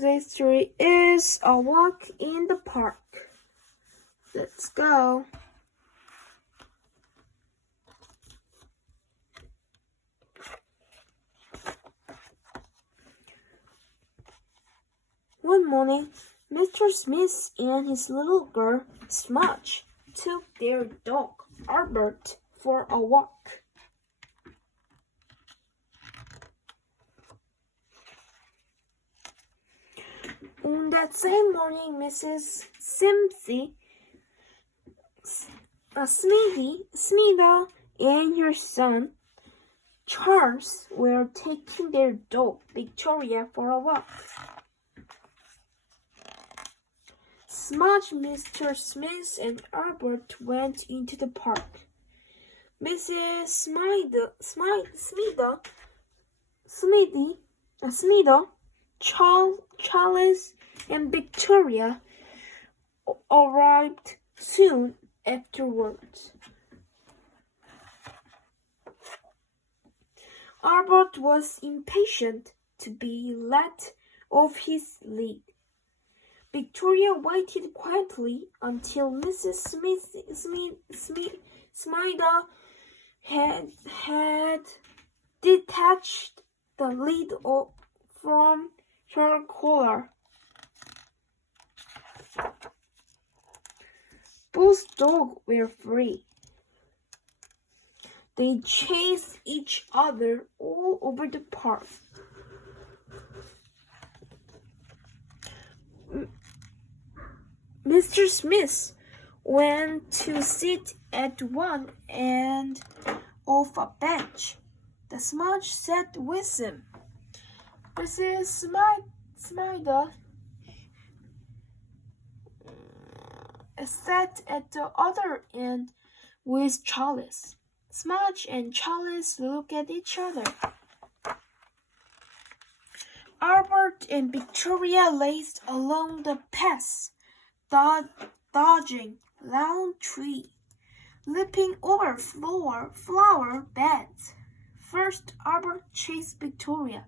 today's story is A Walk in the Park. Let's go. One morning, Mr. Smith and his little girl, Smudge, took their dog, Albert, for a walk. On that same morning, Mrs. Smida and her son, Charles, were taking their dog, Victoria, for a walk. Smudge, Mr. Smith, and Albert went into the park. Mrs. Smida, Charles, and Victoria arrived soon afterwards. Albert was impatient to be let off his lead. Victoria waited quietly until Mrs. Smida had detached the lead from her collar. Both dogs were free. They chased each other all over the park. Mr. Smith went to sit at one end of a bench. The Smudge sat with him. Mrs. Smida sat at the other end with Charles. Smudge and Charles looked at each other. Albert and Victoria raced along the path, dodging round trees, leaping over flower beds. First, Albert chased Victoria.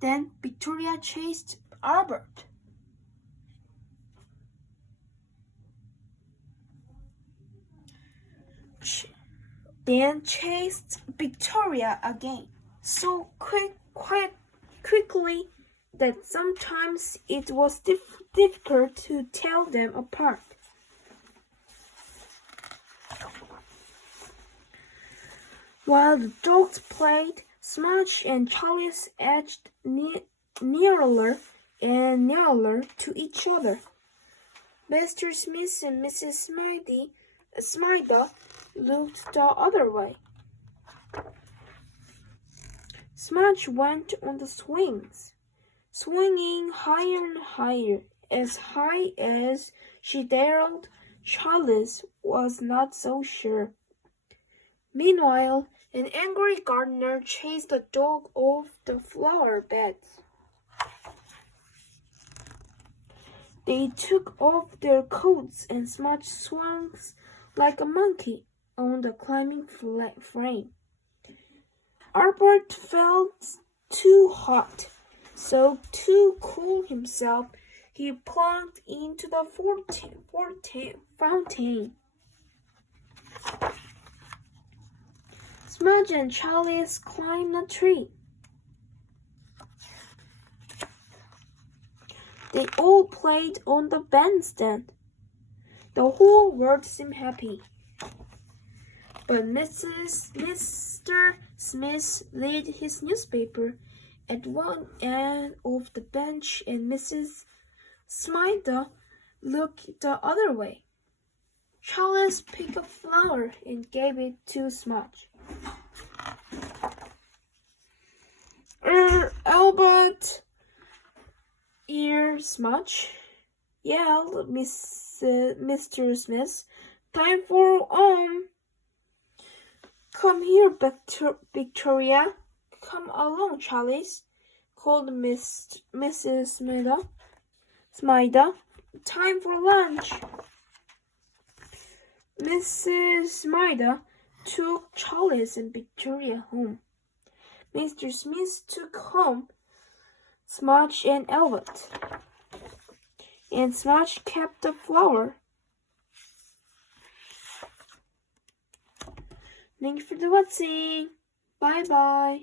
Then Victoria chased Albert. Then chased Victoria again, so quickly that sometimes it was difficult to tell them apart. While the dogs played, Smudge and Charles edged nearer and nearer to each other. Mr. Smith and Mrs. Smida looked the other way. Smudge went on the swings, swinging higher and higher, as high as she dared. Charles was not so sure. Meanwhile, an angry gardener chased the dog off the flower beds. They took off their coats and Smudge swung like a monkey on the climbing frame. Albert felt too hot, so to cool himself, he plunged into the fountain. Smudge and Charles climbed a tree. They all played on the bandstand. The whole world seemed happy. But Mr. Smith read his newspaper at one end of the bench and Mrs. Smida looked the other way. Charles picked a flower and gave it to Smudge. Albert, Smudge, yelled Mr. Smith. Time for Come here, Victoria. Come along, Charles, called Mrs. Smida. Time for lunch. Mrs. Smida took Charles and Victoria home. Mr. Smith took home Smudge and Albert. and Smudge kept the flower. Thank you for watching. Bye bye.